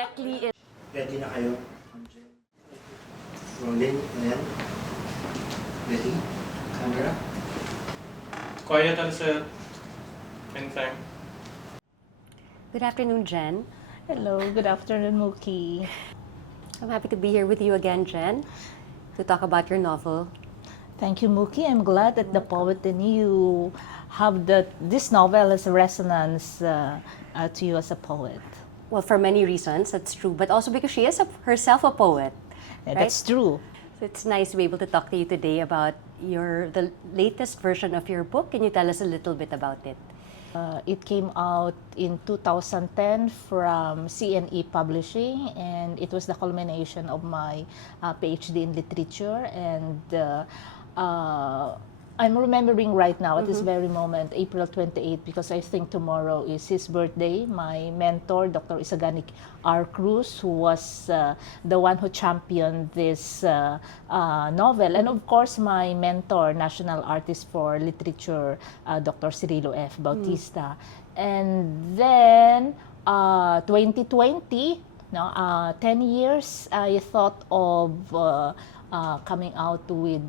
directly in... Ready na kayo? Rolling, ayan. Ready? Camera? Quiet on set. Anytime. Good afternoon, Jen. Hello, good afternoon, Mookie. I'm happy to be here with you again, Jen, to talk about your novel. Thank you, Mookie. I'm glad that the poet in you have this novel as a resonance to you as a poet. Well, for many reasons, that's true, but also because she is herself a poet. Yeah, right? That's true. So it's nice to be able to talk to you today about the latest version of your book. Can you tell us a little bit about it? It came out in 2010 from CNE Publishing, and it was the culmination of my PhD in literature. And I'm remembering right now at this very moment, April 28, because I think tomorrow is his birthday. My mentor, Dr. Isaganik R. Cruz, who was the one who championed this novel. And of course, my mentor, National Artist for Literature, Dr. Cirilo F. Bautista. And then 2020, 10 years, I thought of coming out with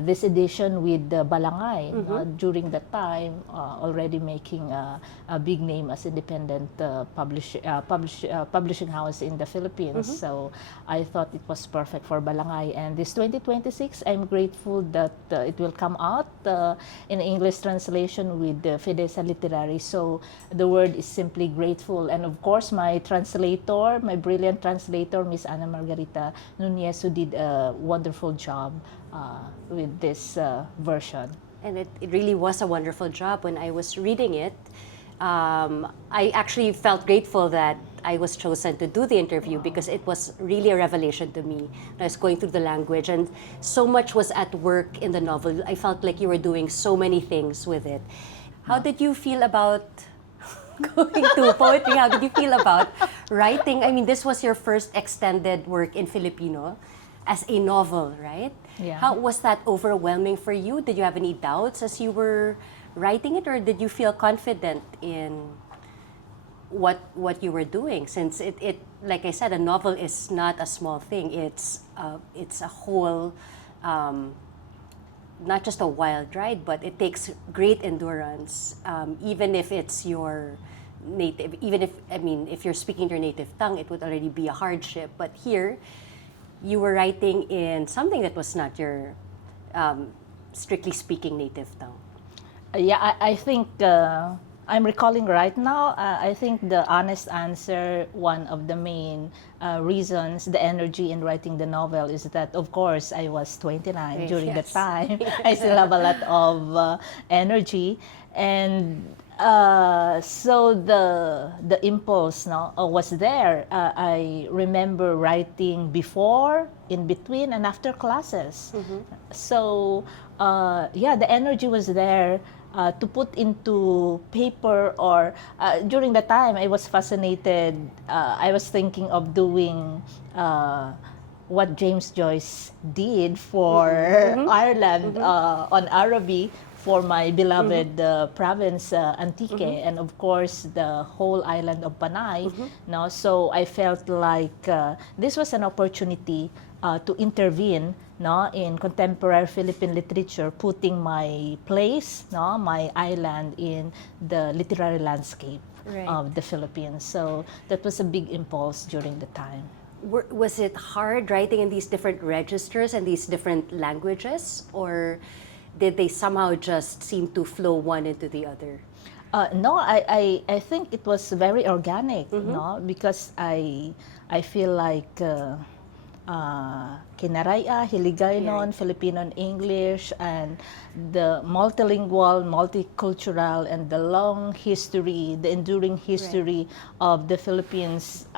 this edition with Balangay. During that time, already making a big name as independent publishing house in the Philippines. So I thought it was perfect for Balangay. And this 2026, I'm grateful that it will come out in English translation with Fidesa Literary. So the word is simply grateful. And of course, my translator, my brilliant translator, Miss Ana Margarita Nunez, who did a wonderful job with this version. And it really was a wonderful job. When I was reading it, I actually felt grateful that I was chosen to do the interview because it was really a revelation to me. I was going through the language and so much was at work in the novel. I felt like you were doing so many things with it. How did you feel about going to poetry? How did you feel about writing? I mean, this was your first extended work in Filipino as a novel, right? Yeah. How was that overwhelming for you? Did you have any doubts as you were writing it, or did you feel confident in what you were doing? Since it like I said, a novel is not a small thing. It's a whole, not just a wild ride, but it takes great endurance. Even if it's your native, if you're speaking your native tongue, it would already be a hardship. But here, you were writing in something that was not your, strictly speaking, native tongue. I think I'm recalling right now, I think the honest answer, one of the main reasons, the energy in writing the novel is that, of course, I was 29 during the time. I still have a lot of energy. And so the impulse was there. I remember writing before, in between, and after classes. So the energy was there to put into paper. Or during the time, I was fascinated. I was thinking of doing what James Joyce did for Ireland on Arabic, for my beloved province, Antique, and of course the whole island of Panay. So I felt like this was an opportunity to intervene in contemporary Philippine literature, putting my place, my island, in the literary landscape of the Philippines. So that was a big impulse during the time. Was it hard writing in these different registers and these different languages, or did they somehow just seem to flow one into the other? No, I think it was very organic, because I feel like Kinaraya, Hiligaynon, Filipino and English, and the multilingual, multicultural, and the long history, the enduring history of the Philippines.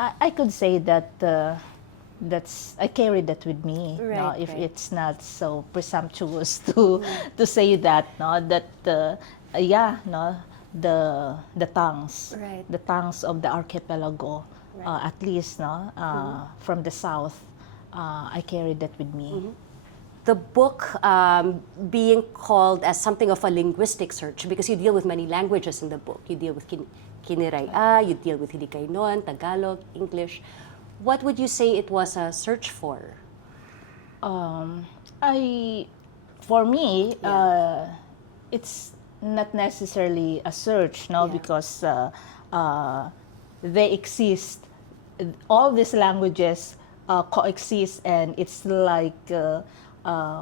I could say that I carried that with me. If it's not so presumptuous to say that, the tongues, the tongues of the archipelago, at least from the south, I carried that with me. The book being called as something of a linguistic search, because you deal with many languages in the book. You deal with Kiniraya, you deal with Hiligaynon, Tagalog, English. What would you say it was a search for? For me, it's not necessarily a search, no, Yeah. because they exist. All these languages coexist, and it's like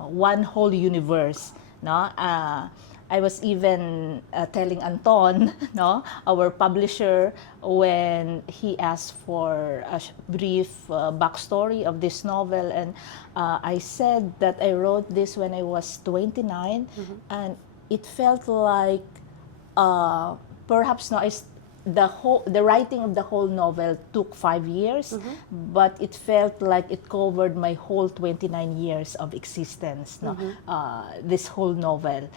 one whole universe, no. I was even telling Anton, no, our publisher, when he asked for a brief backstory of this novel, and I said that I wrote this when I was 29, and it felt like perhaps no, the writing of the whole novel took 5 years, but it felt like it covered my whole 29 years of existence, no? This whole novel.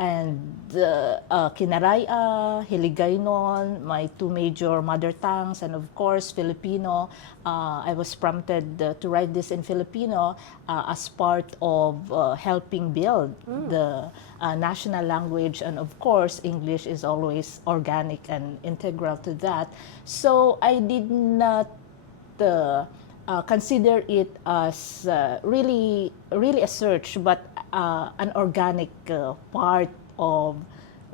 And Kinaraya, Hiligaynon, my two major mother tongues, and of course Filipino. I was prompted to write this in Filipino as part of helping build the national language, and of course English is always organic and integral to that. So I did not consider it as really a search, but an organic part of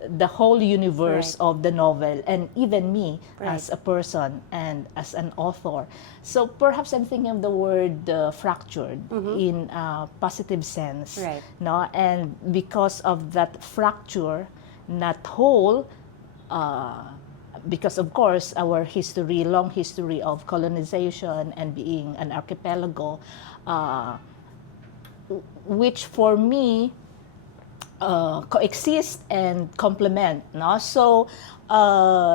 the whole universe Right. of the novel, and even me Right. as a person and as an author. So perhaps I'm thinking of the word fractured in a positive sense, Right. no? And because of that fracture, not whole, because of course our history, long history of colonization and being an archipelago, which for me coexist and complement, no? So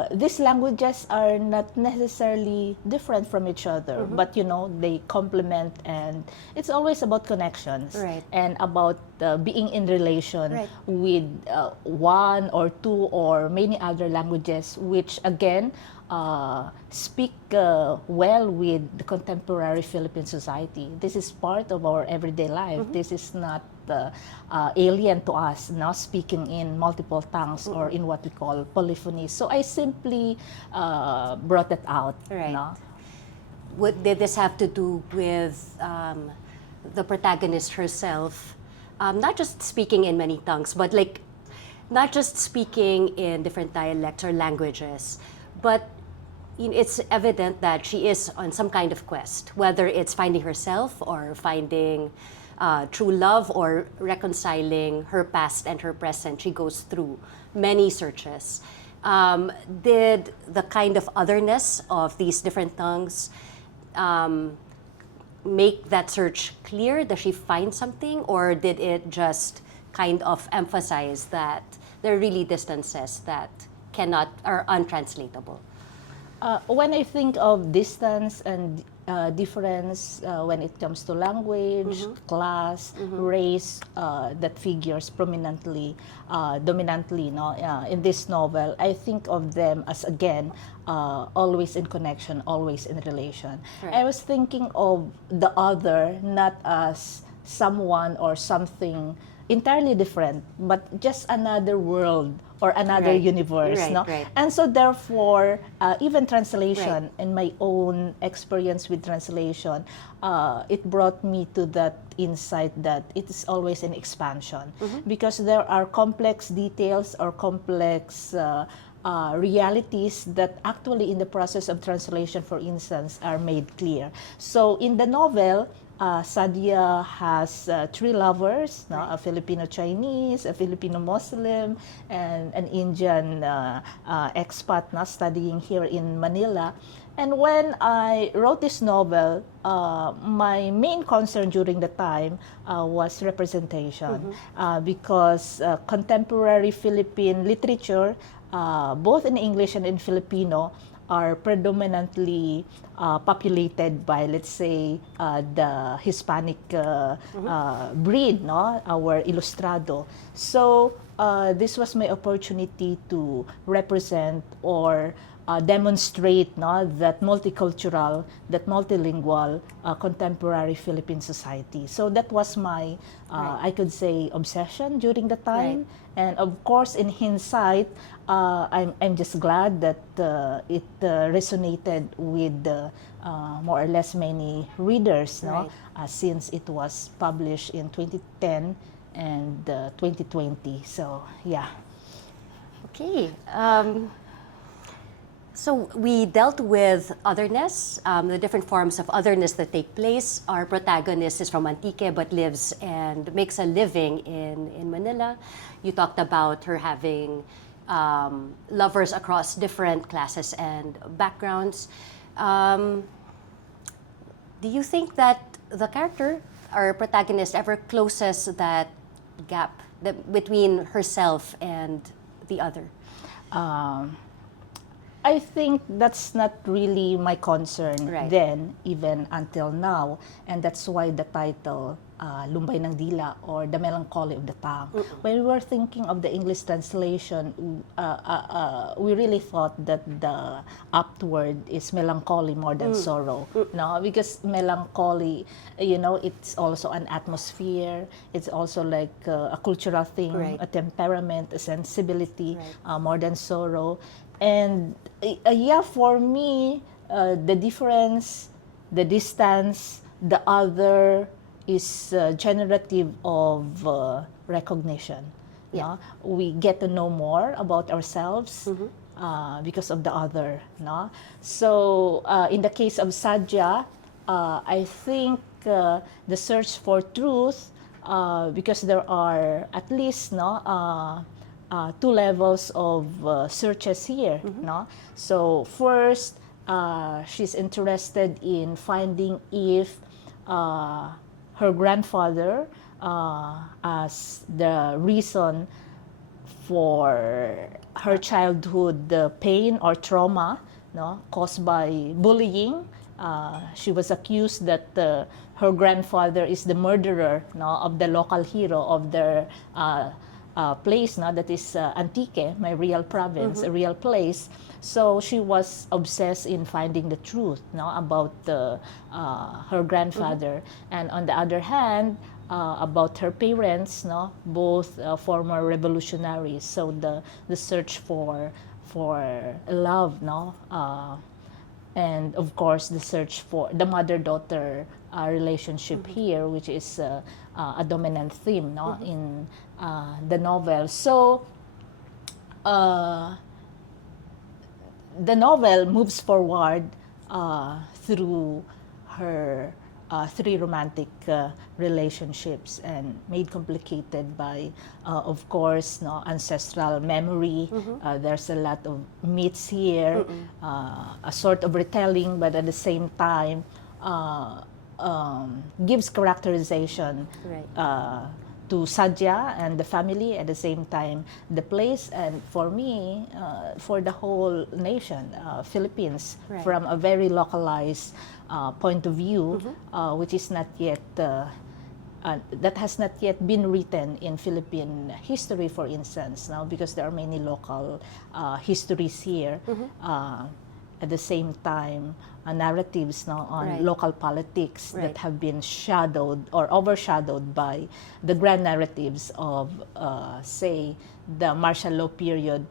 these languages are not necessarily different from each other, but they complement, and it's always about connections, Right. and about being in relation Right. with one or two or many other languages, which again speak well with the contemporary Philippine society. This is part of our everyday life. This is not alien to us, no? Speaking in multiple tongues or in what we call polyphony. So I simply brought that out. Right. No? Did this have to do with the protagonist herself, not just speaking in many tongues, but like not just speaking in different dialects or languages, but it's evident that she is on some kind of quest, whether it's finding herself or finding true love or reconciling her past and her present. She goes through many searches. Did the kind of otherness of these different tongues make that search clear? Does she find something, or did it just kind of emphasize that there are really distances that are untranslatable? When I think of distance and difference when it comes to language, class, race, that figures prominently, dominantly, no, in this novel, I think of them as, again, always in connection, always in relation. Right. I was thinking of the other not as someone or something entirely different, but just another world or another Right. universe, Right, no? right. And so therefore, even translation Right. and my own experience with translation, it brought me to that insight that it is always an expansion, because there are complex details or complex realities that actually in the process of translation, for instance, are made clear. So in the novel, Sadyah has 3 lovers, no? A Filipino-Chinese, a Filipino-Muslim, and an Indian expat, no? Studying here in Manila. And when I wrote this novel, my main concern during the time was representation, because contemporary Philippine literature, both in English and in Filipino, are predominantly populated by, let's say, the Hispanic breed, no? Our Ilustrado. So this was my opportunity to represent or demonstrate, no, that multicultural, that multilingual contemporary Philippine society. So that was my, I could say, obsession during the time. And of course, in hindsight, I'm just glad that it resonated with more or less many readers, no, since it was published in 2010 and 2020. So yeah. Okay. So we dealt with otherness, the different forms of otherness that take place. Our protagonist is from Antique but lives and makes a living in Manila. You talked about her having lovers across different classes and backgrounds. Do you think that the character, our protagonist, ever closes that gap between herself and the other? I think that's not really my concern then, even until now. And that's why the title, Lumbay ng Dila, or The Melancholy of the Tongue. When we were thinking of the English translation, we really thought that the apt word is melancholy more than sorrow. No? Because melancholy, you know, it's also an atmosphere. It's also like a cultural thing, a temperament, a sensibility, more than sorrow. And yeah, for me, the difference, the distance, the other is generative of recognition. Yeah. We get to know more about ourselves because of the other. No? So in the case of Sadyah, I think the search for truth, because there are at least two levels of searches here. No? So first, she's interested in finding if her grandfather, as the reason for her childhood pain or trauma, no, caused by bullying. She was accused that her grandfather is the murderer, no, of the local hero of their place, no, that is Antique, my real province, a real place. So she was obsessed in finding the truth, no, about her grandfather. And on the other hand, about her parents, no, both former revolutionaries. So the search for love, no, and of course the search for the mother-daughter relationship here, which is a dominant theme, no, in the novel. So the novel moves forward through her three romantic relationships, and made complicated by, of course, no, ancestral memory. There's a lot of myths here, a sort of retelling, but at the same time gives characterization to Sadyah and the family, at the same time the place, and for me, for the whole nation, Philippines, from a very localized point of view, which is not yet, that has not yet been written in Philippine history, for instance, now, because there are many local histories here. At the same time, narratives, no, on local politics that have been shadowed or overshadowed by the grand narratives of, say, the martial law period,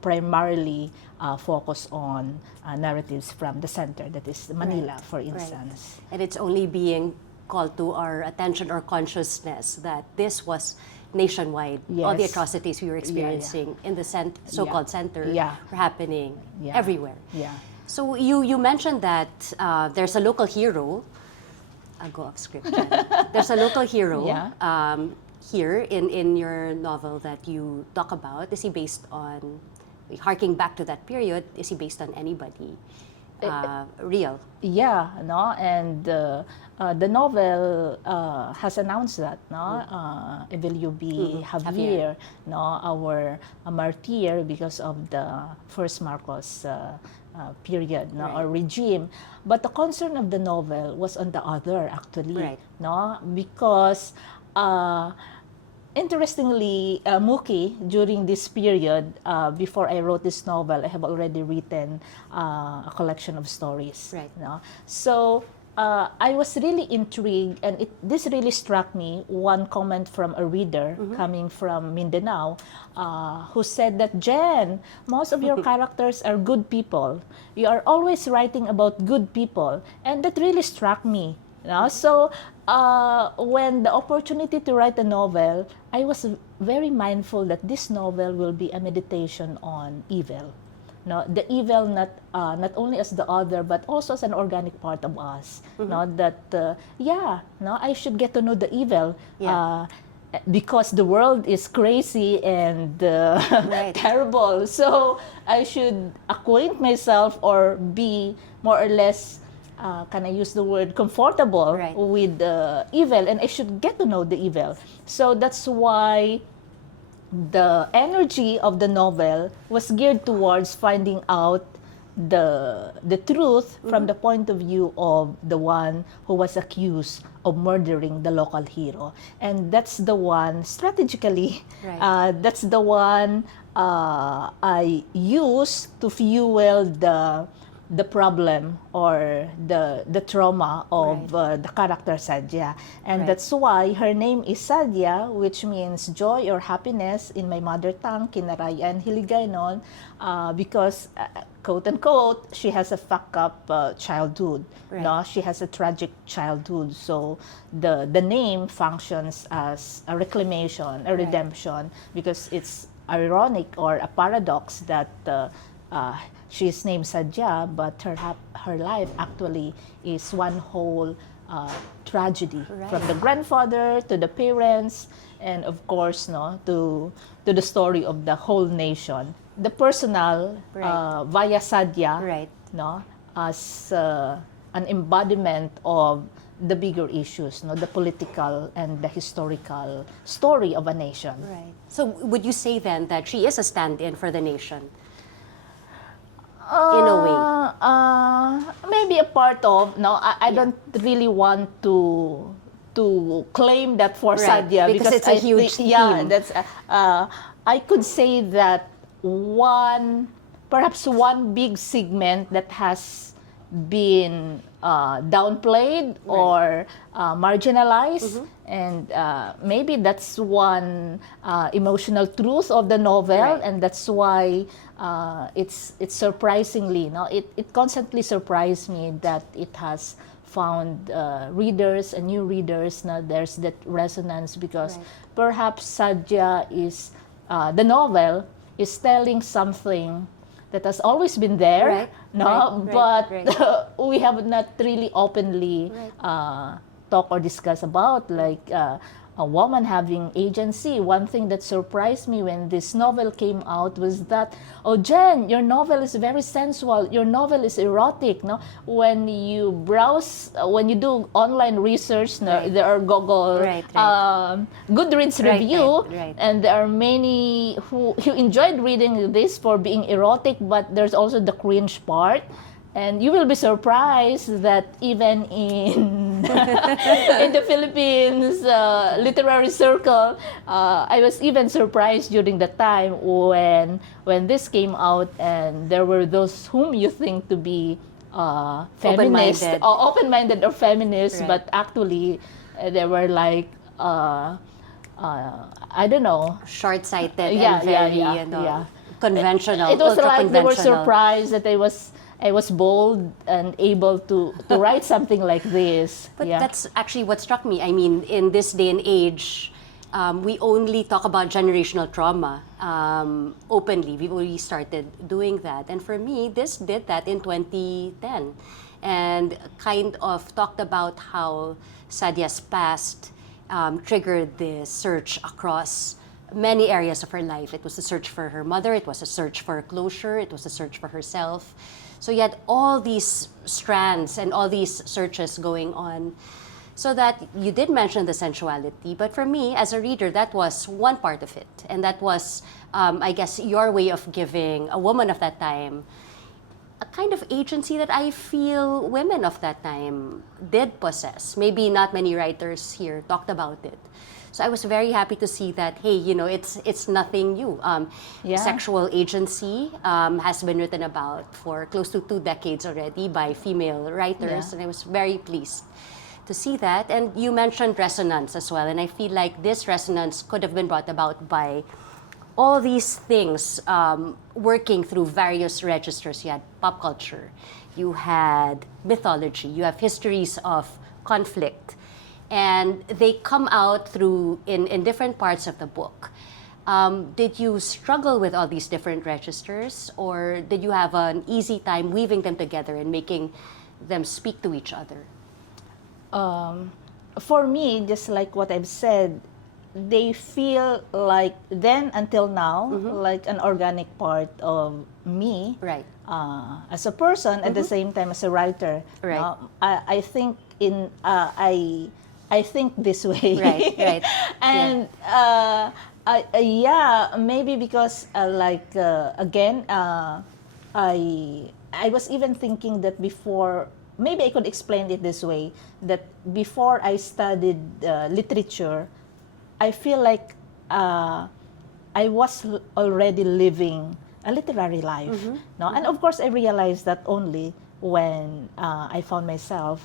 primarily focus on narratives from the center, that is Manila, for instance. And it's only being called to our attention or consciousness that this was nationwide. All the atrocities we were experiencing in the so-called center were happening everywhere. So you mentioned that there's a local hero. I'll go off script. There's a local hero here in your novel that you talk about. Is he based on, harking back to that period, is he based on anybody real? Yeah, no, and the novel has announced that, no, will be Javier, no, our martyr because of the first Marcos period, no, or regime. But the concern of the novel was on the other, actually, no, because interestingly, Mookie, during this period, before I wrote this novel, I have already written a collection of stories. Right. You know? So I was really intrigued, and this really struck me. One comment from a reader coming from Mindanao, who said that, Jen, most of your characters are good people. You are always writing about good people, and that really struck me. You know? So when the opportunity to write a novel, I was very mindful that this novel will be a meditation on evil. No, the evil not only as the other, but also as an organic part of us. No, that I should get to know the evil. Yeah. Because the world is crazy and Right. terrible. So I should acquaint myself or be more or less, can I use the word, comfortable Right. with evil, and I should get to know the evil. So that's why the energy of the novel was geared towards finding out the truth from the point of view of the one who was accused of murdering the local hero. And that's the one, strategically, Right. that's the one I use to fuel the problem or the trauma of the character Sadyah. And Right. that's why her name is Sadyah, which means joy or happiness in my mother tongue, Kinarayan Hiligaynon, because, quote unquote, she has a fuck up childhood. Right. No? She has a tragic childhood. So the name functions as a reclamation, a Right. redemption, because it's ironic or a paradox that she is named Sadyah, but her life actually is one whole tragedy, Right. from the grandfather to the parents, and of course, to the story of the whole nation. The personal, Right. via Sadyah, Right. as an embodiment of the bigger issues, the political and the historical story of a nation. Right. So would you say then that she is a stand-in for the nation? In a way. Maybe a part of. No, I don't really want to claim that for Right, Sadyah, because it's a I huge think, yeah, theme. that's I could say that perhaps one big segment that has been downplayed or marginalized, and maybe that's one emotional truth of the novel, Right. and that's why it's surprisingly, it constantly surprised me that it has found readers and new readers. There's that resonance because Right. perhaps Sadyah is the novel is telling something that has always been there, Right, right, but right. we have not really openly talk or discuss about, like a woman having agency. One thing that surprised me when this novel came out was that, oh, Jen, your novel is very sensual. Your novel is erotic. No, when you browse, when you do online research, Right. there are Google, Right, Goodreads Right, review, right. and there are many who enjoyed reading this for being erotic, but there's also the cringe part. And you will be surprised that even in in the Philippines literary circle, I was even surprised during the time when this came out, and there were those whom you think to be feminist, Open-minded. Open-minded or feminist, Right. but actually they were like I don't know. Short-sighted Yeah, and very, yeah. conventional, It was like they were ultra-conventional. surprised that I was bold and able to write something like this. But yeah. that's actually what struck me. I mean, in this day and age, we only talk about generational trauma openly. We've already started doing that. And for me, this did that in 2010 and kind of talked about how Sadyah's past triggered this search across many areas of her life. It was a search for her mother, it was a search for closure, it was a search for herself. So you had all these strands and all these searches going on. So that you did mention the sensuality, but for me, as a reader, that was one part of it. And that was, I guess, your way of giving a woman of that time a kind of agency that I feel women of that time did possess. Maybe not many writers here talked about it. So I was very happy to see that, hey, it's nothing new. Yeah. Sexual agency has been written about for close to 2 decades already by female writers, Yeah. and I was very pleased to see that. And you mentioned resonance as well, and I feel like this resonance could have been brought about by all these things working through various registers. You had pop culture, you had mythology, you have histories of conflict, and they come out through in different parts of the book. Did you struggle with all these different registers, or did you have an easy time weaving them together and making them speak to each other? For me, just like what I've said, they feel like then until now, like an organic part of me. Right. As a person, at the same time as a writer. Right. I think I think this way. Right, right. And maybe because again, I was even thinking that before. Maybe I could explain it this way, that before I studied literature, I feel like I was already living a literary life. No? And of course, I realized that only when I found myself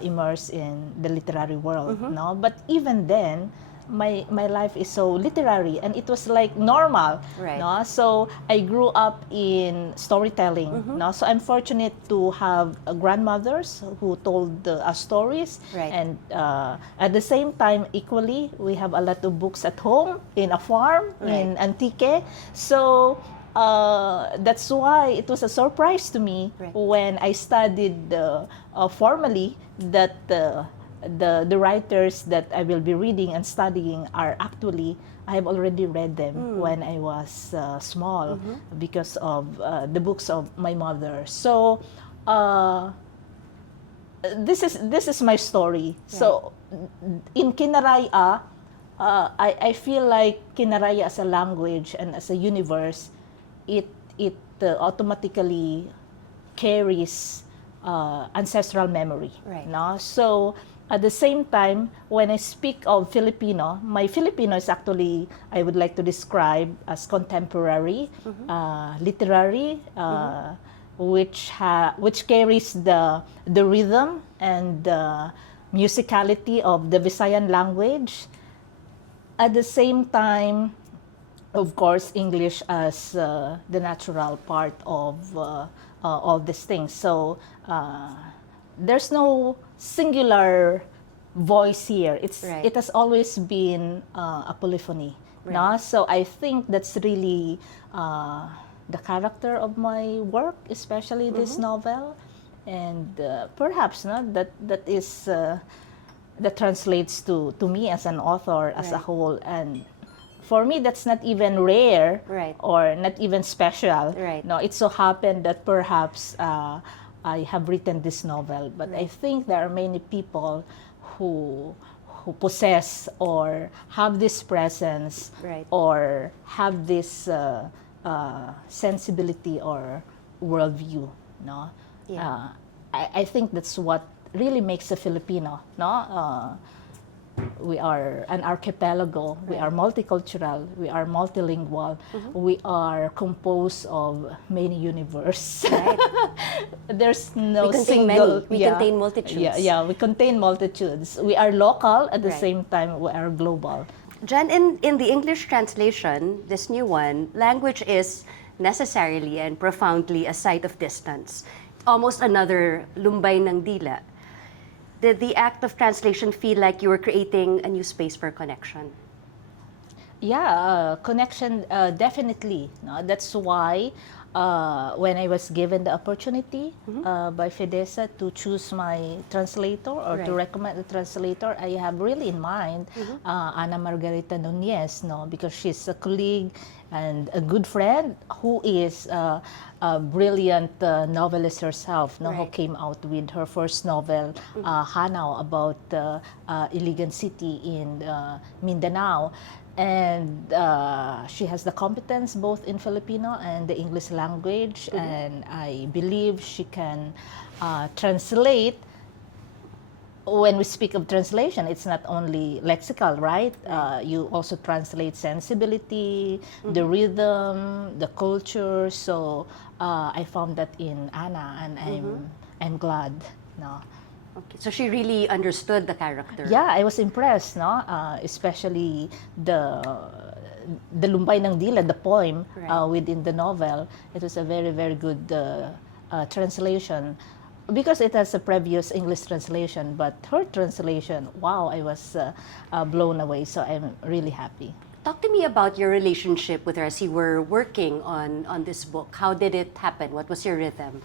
immersed in the literary world. No? But even then, my life is so literary, and it was like normal. Right. No? So I grew up in storytelling. No? So I'm fortunate to have grandmothers who told us stories. Right. And at the same time, equally, we have a lot of books at home, in a farm, in Antique. So that's why it was a surprise to me when I studied formally that the writers that I will be reading and studying are actually, I have already read them when I was small because of the books of my mother. So this is my story. Right. So in Kinaraya, I feel like Kinaraya as a language and as a universe, it automatically carries ancestral memory. Right. No? So at the same time, when I speak of Filipino, my Filipino is actually, I would like to describe as contemporary, literary, which carries the rhythm and the musicality of the Visayan language. At the same time, of course, English as the natural part of all these things. So there's no singular voice here. It has always been a polyphony. Right. No? So I think that's really the character of my work, especially this novel, and perhaps that is that translates to me as an author as a whole. And for me, that's not even rare or not even special. Right. No, it so happened that perhaps I have written this novel, but I think there are many people who possess or have this presence or have this sensibility or worldview. No, Yeah. I think that's what really makes a Filipino. No. We are an archipelago, we are multicultural, we are multilingual, we are composed of many universes. Right. There's no We contain single... many. We contain multitudes. Yeah, we contain multitudes. We are local, at the same time we are global. Jen, in the English translation, this new one, language is necessarily and profoundly a site of distance. Almost another Lumbay ng Dila. Did the act of translation feel like you were creating a new space for connection? Yeah, connection, definitely. No? That's why when I was given the opportunity by FEDESA to choose my translator or to recommend the translator, I have really in mind Ana Margarita Nunez, no? Because she's a colleague and a good friend who is a brilliant novelist herself, no? Who came out with her first novel, Hanao, about Iligan City in Mindanao. And she has the competence both in Filipino and the English language, and I believe she can translate when we speak of translation, it's not only lexical, right? You also translate sensibility, the rhythm, the culture. So I found that in Anna, and I'm glad. No. Okay. So she really understood the character. Yeah, I was impressed, no? Especially the Lumbay ng Dila, the poem within the novel. It was a very, very good translation because it has a previous English translation, but her translation, wow, I was blown away. So I'm really happy. Talk to me about your relationship with her as you were working on this book. How did it happen? What was your rhythm?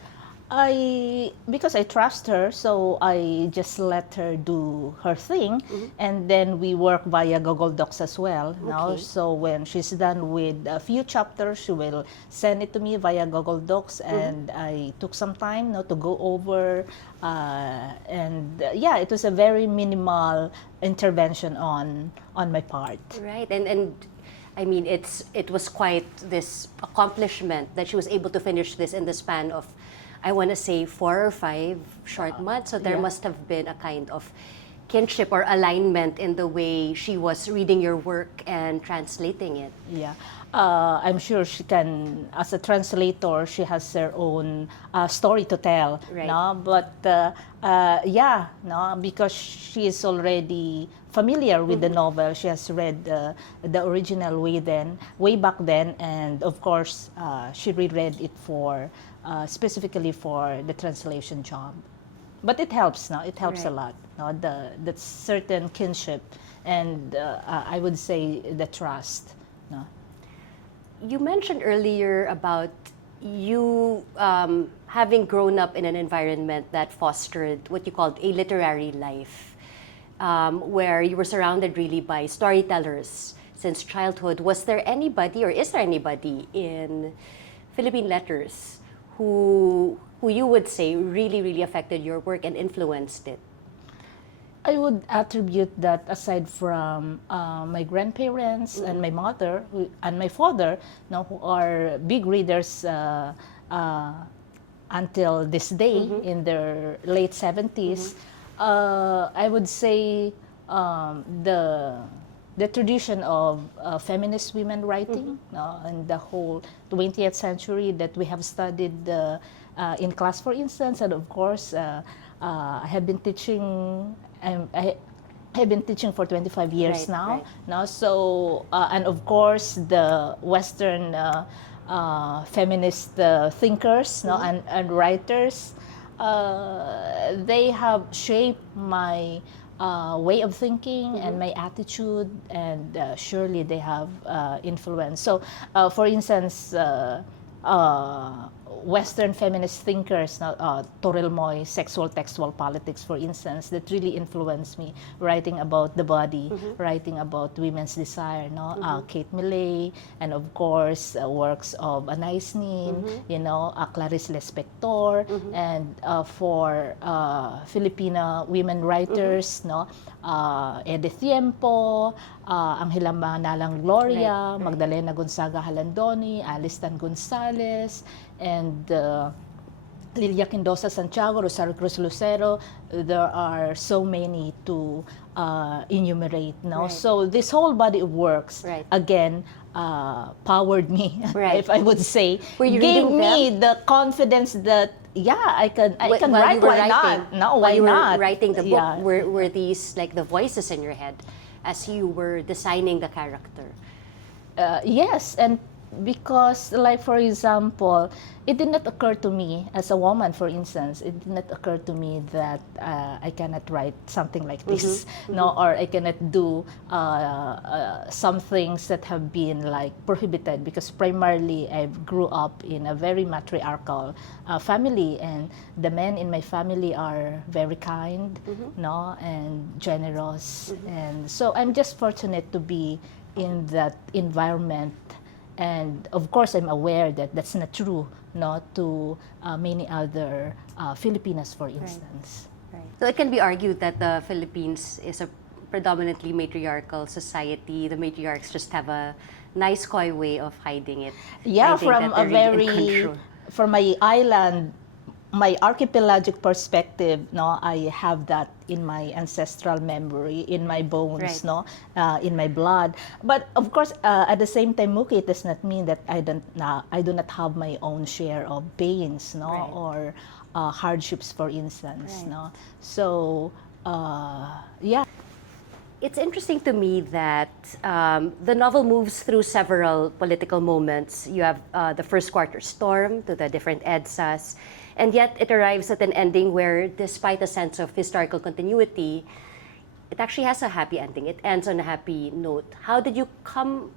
Because I trust her, so I just let her do her thing, and then we work via Google Docs as well. Now, so when she's done with a few chapters, she will send it to me via Google Docs, and I took some time, to go over, and yeah, it was a very minimal intervention on my part. Right, and I mean, it was quite this accomplishment that she was able to finish this in the span of, I want to say, 4 or 5 short months. So there must have been a kind of kinship or alignment in the way she was reading your work and translating it. Yeah. I'm sure she can, as a translator, she has her own story to tell. Right. No? But because she is already familiar with the novel, she has read the original way back then, and of course, she reread it specifically for the translation job. But it helps, it helps a lot. The certain kinship, and I would say the trust. You mentioned earlier about you having grown up in an environment that fostered what you called a literary life, where you were surrounded really by storytellers since childhood. Was there anybody, or is there anybody in Philippine letters who you would say really, really affected your work and influenced it? I would attribute that, aside from my grandparents and my mother and my father, who are big readers until this day, in their late 70s, I would say the tradition of feminist women writing in the whole 20th century that we have studied in class, for instance, and of course, I have been teaching. I have been teaching for 25 years now. So, and of course, the Western feminist thinkers and writers, they have shaped my way of thinking and my attitude, and surely they have influence. So, for instance, Western feminist thinkers, Toril Moy, Sexual Textual Politics, for instance, that really influenced me, writing about the body, writing about women's desire, Kate Millay, and of course, works of Anay Nin, Clarice Lispector, and for Filipino women writers, Edith Tiempo, Angela Manalang Gloria, Magdalena Gonzaga Halandoni, Alistan Gonzalez, and Lilia Quindosa Santiago, Rosario Cruz Lucero. There are so many to enumerate. So this whole body of works, again, powered me, if I would say. Gave me the confidence that, I can write. Why not? No, why you not? Were writing the book, were these like the voices in your head as you were designing the character? Yes, and because, like, for example, it did not occur to me as a woman, for instance, it did not occur to me that I cannot write something like this, or I cannot do some things that have been like prohibited, because primarily I grew up in a very matriarchal family, and the men in my family are very kind, and generous, and so I'm just fortunate to be in that environment. And of course, I'm aware that that's not true, to many other Filipinas, for instance. Right. So it can be argued that the Philippines is a predominantly matriarchal society. The matriarchs just have a nice, coy way of hiding it. Yeah, from my island, my archipelagic perspective, no, I have that in my ancestral memory, in my bones, Right. no, in my blood. But of course, at the same time, Mookie, it does not mean that I do not have my own share of pains, no, Right. or hardships, for instance, Right. no. So, yeah. It's interesting to me that the novel moves through several political moments. You have the first quarter storm to the different EDSAs, and yet it arrives at an ending where, despite a sense of historical continuity, it actually has a happy ending. It ends on a happy note. How did you come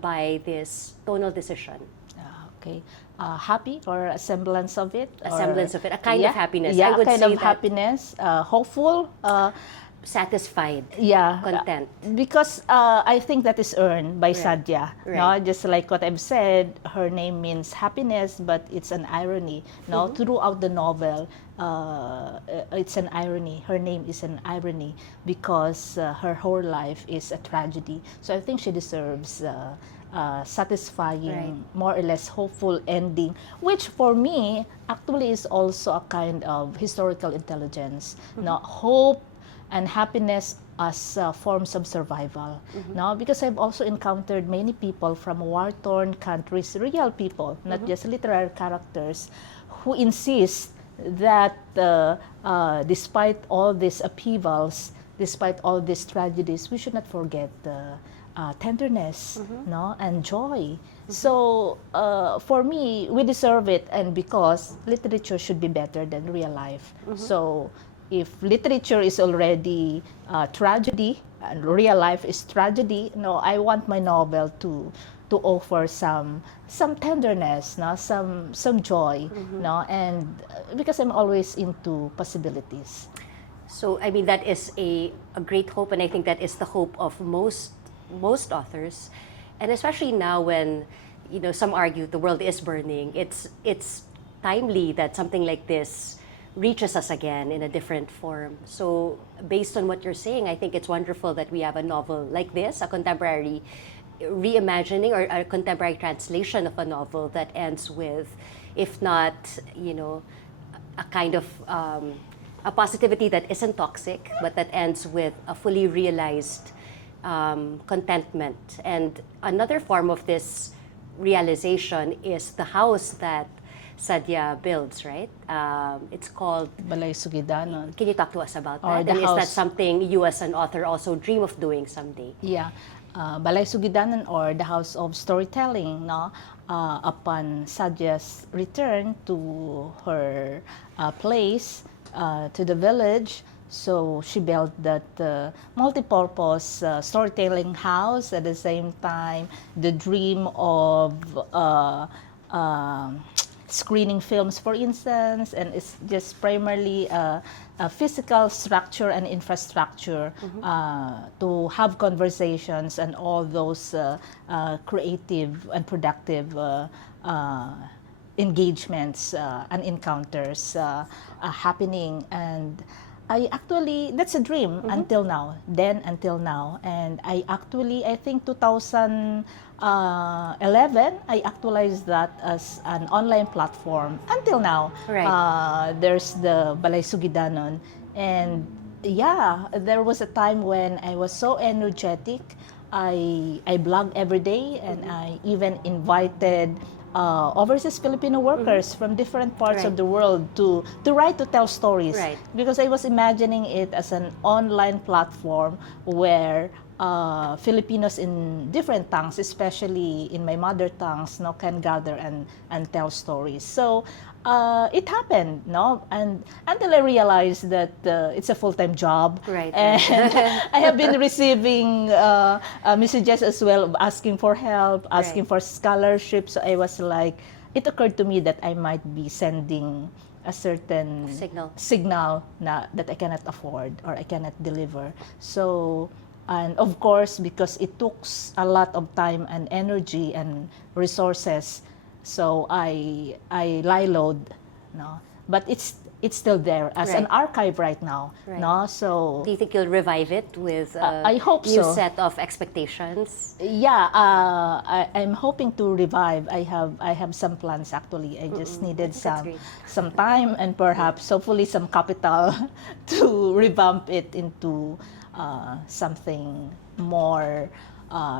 by this tonal decision? Okay. Happy, or a semblance of it? A or- semblance of it, a kind of happiness. Yeah, I would a kind say of that happiness, hopeful. satisfied, Yeah, content. because I think that is earned by Right. Sadyah. No, Right. just like what I've said, her name means happiness, but it's an irony. No, Mm-hmm. throughout the novel, it's an irony. Her name is an irony because her whole life is a tragedy. So I think she deserves satisfying, Right. more or less hopeful ending, which for me actually is also a kind of historical intelligence. No, hope and happiness as forms of survival. No, because I've also encountered many people from war-torn countries, real people, not just literary characters, who insist that despite all these upheavals, despite all these tragedies, we should not forget tenderness, no, and joy. So for me, we deserve it, and because literature should be better than real life. So if literature is already tragedy and real life is tragedy, no, I want my novel to offer some tenderness, no, some joy, no, and because I'm always into possibilities. So, I mean, that is a great hope, and I think that is the hope of most authors, and especially now when, you know, some argue the world is burning. It's timely that something like this reaches us again in a different form. So, based on what you're saying, I think it's wonderful that we have a novel like this, a contemporary reimagining or a contemporary translation of a novel that ends with, if not, you know, a kind of a positivity that isn't toxic, but that ends with a fully realized contentment. And another form of this realization is the house that Sadyah builds, right? It's called Balay Sugidanon. Can you talk to us about Or that? the And is that house- something you as an author also dream of doing someday? Yeah, Balay Sugidanon, or the House of Storytelling, no, upon Sadyah's return to her place, to the village. So she built that multi-purpose storytelling house. At the same time, the dream of screening films, for instance, and it's just primarily a physical structure and infrastructure to have conversations and all those creative and productive engagements and encounters happening. And I actually, that's a dream until now, then until now. And I think 2011, I actualized that as an online platform. Until now, Right. there's the Balay Sugidanon. And yeah, there was a time when I was so energetic. I blog every day, and I even invited overseas Filipino workers from different parts of Right. the world to write, to tell stories. Right. Because I was imagining it as an online platform where Filipinos in different tongues, especially in my mother tongues, no, can gather and tell stories. So it happened, no, and until I realized that it's a full-time job. Right. And I have been receiving messages as well of asking for help, asking Right. for scholarships. So I was like, it occurred to me that I might be sending a certain signal that I cannot afford or I cannot deliver. So, and of course, because it took a lot of time and energy and resources, so I lie-lowed, no. But it's it's still there as an Right. archive right now. Right. No, so Do you think you'll revive it with I hope new so. set of expectations? yeah, I'm hoping to revive. I have some plans actually. I just needed think that's great. some time and perhaps hopefully some capital to revamp it into something more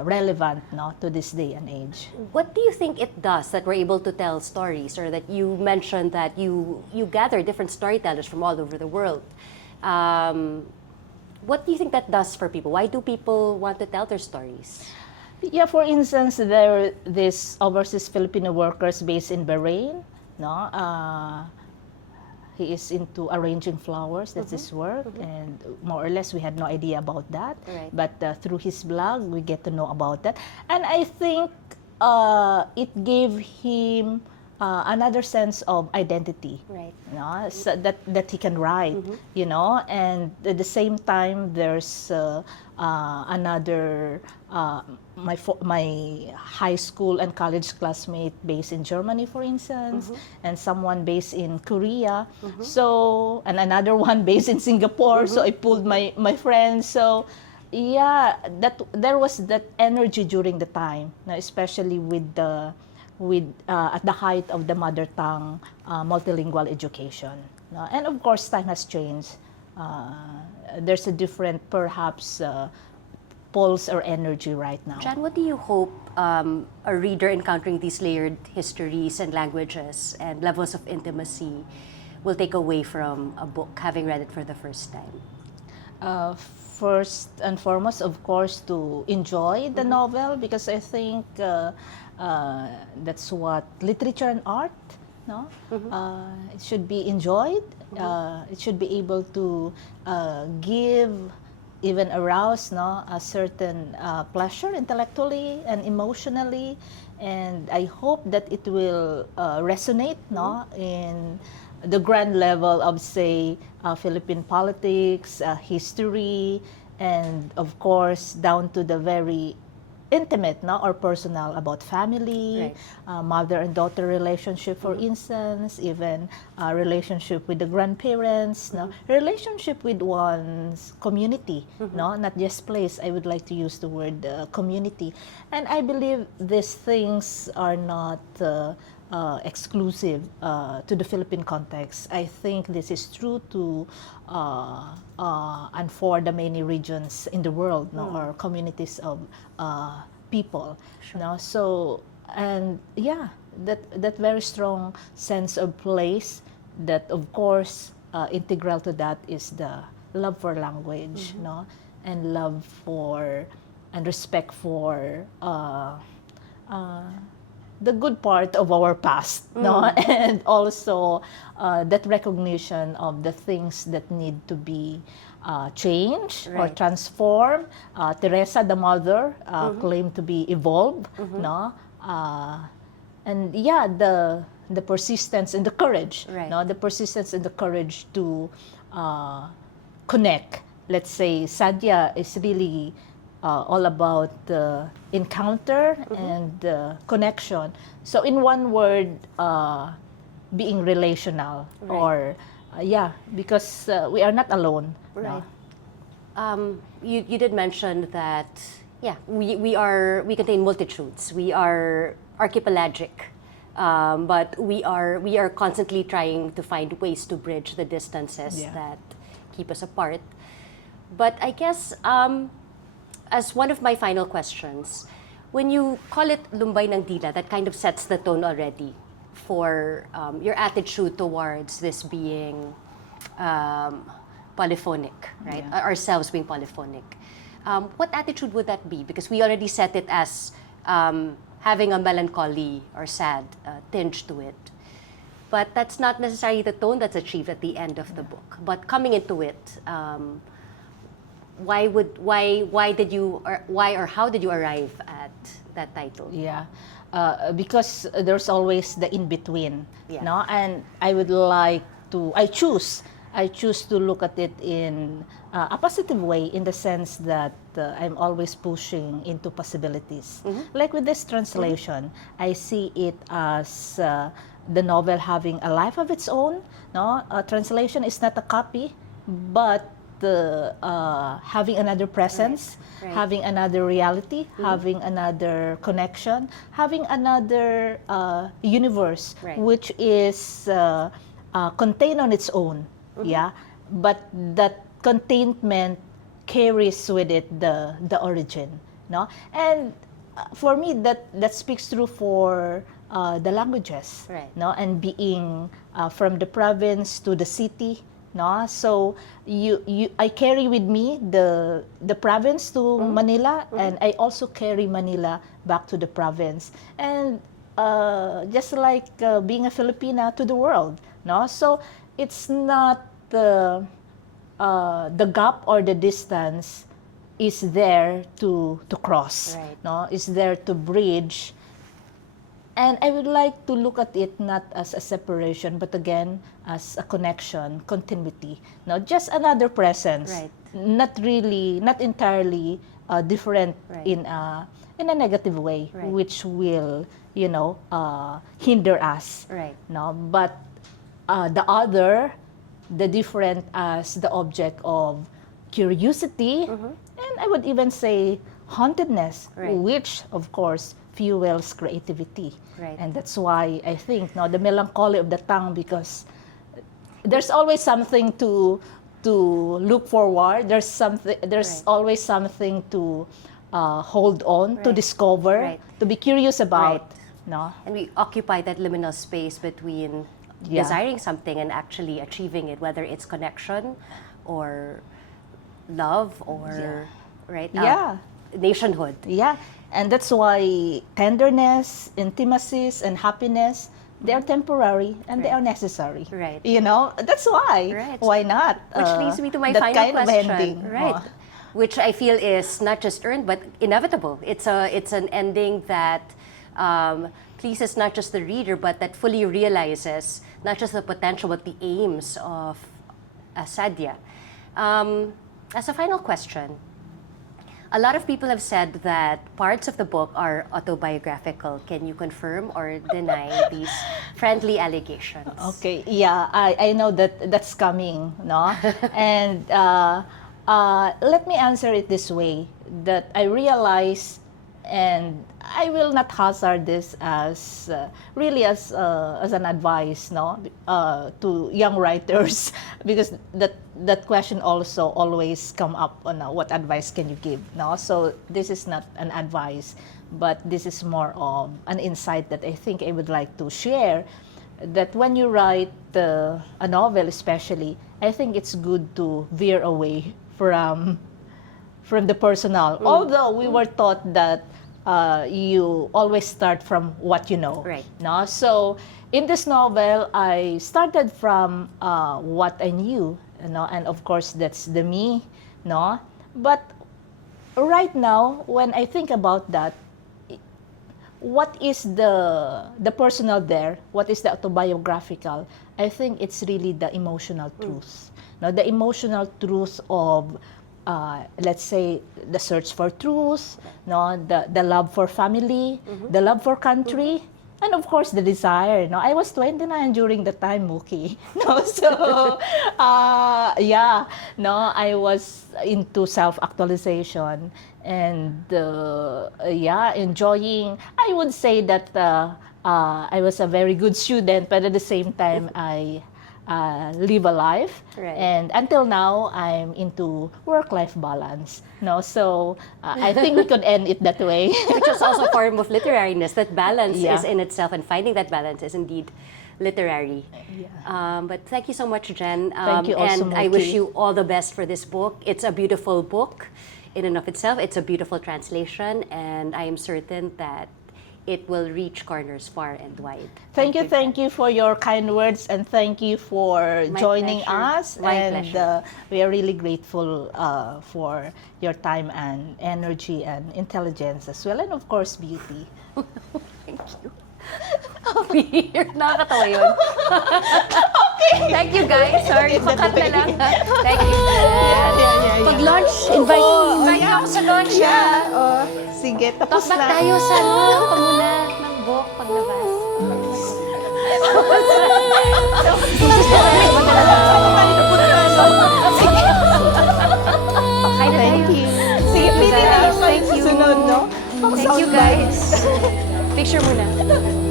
relevant, no, to this day and age. What do you think it does that we're able to tell stories, or that you mentioned that you gather different storytellers from all over the world? What do you think that does for people? Why do people want to tell their stories? Yeah, for instance, there are these overseas Filipino workers based in Bahrain. No, he is into arranging flowers. That's his work, and more or less we had no idea about that. Right. But through his blog, we get to know about that, and I think it gave him another sense of identity. Right. No, so that he can write, you know, and at the same time there's another my high school and college classmate based in Germany, for instance, and someone based in Korea, so, and another one based in Singapore. So I pulled my friends. So yeah, that there was that energy during the time, no, especially with at the height of the mother tongue multilingual education. No? And of course, time has changed. There's a different, perhaps, pulse or energy right now. Jan, what do you hope a reader encountering these layered histories and languages and levels of intimacy will take away from a book, having read it for the first time? First and foremost, of course, to enjoy the novel, because I think that's what literature and art, no? It should be enjoyed. It should be able to give, even arouse, no, a certain pleasure intellectually and emotionally, and I hope that it will resonate, no, in the grand level of, say, Philippine politics, history, and of course down to the very intimate, no, or personal, about family, Right. Mother and daughter relationship, for instance, even relationship with the grandparents, no, relationship with one's community, no, not just place. I would like to use the word community, and I believe these things are not exclusive to the Philippine context. I think this is true to and for the many regions in the world, no, or communities of people. No? So, and yeah, that very strong sense of place, that of course integral to that is the love for language, no, and love for and respect for the good part of our past, no, and also that recognition of the things that need to be changed or Right. transformed. Teresa, the mother, claimed to be evolved, no, and yeah, the persistence and the courage, Right. no, the persistence and the courage to connect. Let's say Sadyah is really all about encounter and connection. So in one word, being relational, Right. or yeah, because we are not alone. Right. You did mention that, yeah, we contain multitudes. We are archipelagic, but we are constantly trying to find ways to bridge the distances Yeah. that keep us apart. But I guess as one of my final questions, when you call it Lumbay ng Dila, that kind of sets the tone already for your attitude towards this being polyphonic, right? Yeah. Ourselves being polyphonic. What attitude would that be? Because we already set it as having a melancholy or sad tinge to it. But that's not necessarily the tone that's achieved at the end of the book. But coming into it, why or how did you arrive at that title? Yeah, because there's always the in between, Yeah. no, and I would like to. I choose to look at it in a positive way, in the sense that I'm always pushing into possibilities. Like with this translation, I see it as the novel having a life of its own. No, a translation is not a copy, but having another presence, Right. having another reality, having another connection, having another universe, Right. which is contained on its own. Yeah, but that containment carries with it the origin. No, and for me that speaks true for the languages. Right. No, and being from the province to the city. No, so I carry with me the province to Manila, and I also carry Manila back to the province, and just like being a Filipina to the world. No, so it's not the gap or the distance is there to cross. Right. No, is there to bridge. And I would like to look at it not as a separation, but again, as a connection, continuity. No, just another presence. Right. Not really, not entirely different Right. in a negative way, Right. which will, hinder us. Right. No, but the different as the object of curiosity, and I would even say hauntedness, Right. which of course fuels creativity. Right. And that's why I think the melancholy of the tongue, because there's always something to look forward. There's Right. always something to hold on, to Right. discover, Right. to be curious about. Right. No? And we occupy that liminal space between Yeah. desiring something and actually achieving it, whether it's connection or love or right nationhood. Yeah, and that's why tenderness, intimacies, and happiness, they are temporary and they Right. are necessary. Right. That's why. Right. Why not? Which leads me to my that final kind question. of ending. Right. Oh. Which I feel is not just earned but inevitable. It's an ending that pleases not just the reader but that fully realizes not just the potential but the aims of Sadyah. As a final question, a lot of people have said that parts of the book are autobiographical. Can you confirm or deny these friendly allegations? Okay, yeah, I know that's coming, no? And let me answer it this way, that I realize, and I will not hazard this as really as an advice, no, to young writers, because that question also always come up on what advice can you give, no? So this is not an advice, but this is more of an insight that I think I would like to share. That when you write a novel, especially, I think it's good to veer away from the personal. Although we were taught that you always start from what you know. Right. No? So in this novel, I started from what I knew, and of course that's the me, no. But right now, when I think about that, what is the personal there? What is the autobiographical? I think it's really the emotional truth. No, the emotional truth of let's say the search for truth, no, the love for family, the love for country, and of course the desire. No, I was 29 during the time, Mookie. No, so yeah, no, I was into self-actualization and yeah, enjoying. I would say that I was a very good student, but at the same time I live a life, Right. and until now I'm into work-life balance. No, so I think we could end it that way. Which is also a form of literariness. That balance Yeah. is in itself, and finding that balance is indeed literary. But thank you so much, Jen. Thank you also, and I wish Mookie. you all the best for this book. It's a beautiful book in and of itself. It's a beautiful translation, and I am certain that it will reach corners far and wide. Thank you for your kind words, and thank you for My joining pleasure. us. My and pleasure. We are really grateful for your time and energy and intelligence as well, and of course beauty. Thank you. Weird. Nakakatawa yun. Thank you, guys. Sorry, pakat na lang. Thank you. Yeah. Pag-launch, invite niyo ako sa launch. Sige, tapos Talk back na. tayo sa pagmula ng book, paglabas. Thank you. Sige, pili na lang Thank you. sunod, no? Thank you, guys. Picture muna.